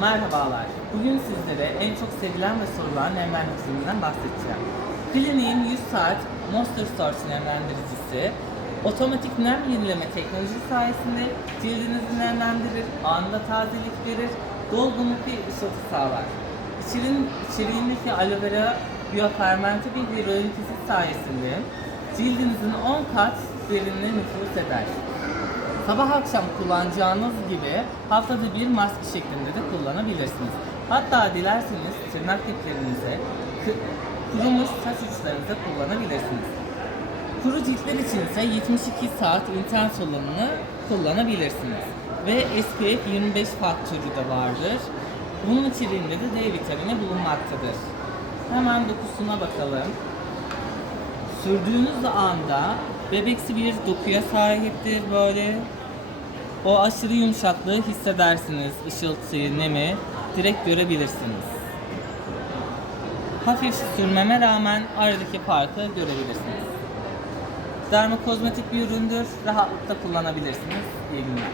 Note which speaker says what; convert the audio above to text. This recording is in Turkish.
Speaker 1: Merhabalar. Bugün sizlere en çok sevilen ve sorulan nemlendirme ürününden bahsedeceğim. Kliniğin 100 saat Monster Source nemlendiricisi otomatik nem yenileme teknolojisi sayesinde cildinizi nemlendirir, anında tazelik verir, dolgunluk ve ışıltı sağlar. İçerin, içeriğindeki aloe vera biyofermente bir hidrolik asit sayesinde cildinizin 10 kat derinliğe nüfuz eder. Sabah akşam kullanacağınız gibi haftada bir maske şeklinde de kullanabilirsiniz. Hatta dilerseniz tırnak diplerinize, kurumuş saç uçlarınıza kullanabilirsiniz. Kuru ciltler için ise 72 saat intens olanını kullanabilirsiniz. Ve SPF 25 faktörü de vardır. Bunun içeriğinde de D vitamini bulunmaktadır. Hemen dokusuna bakalım. Sürdüğünüz anda bebeksi bir dokuya sahiptir böyle. O aşırı yumuşaklığı hissedersiniz. Işıltıyı, nemi direkt görebilirsiniz. Hafif sürmeme rağmen aradaki farkı görebilirsiniz. Dermokozmetik bir üründür. Rahatlıkla kullanabilirsiniz. İyi günler.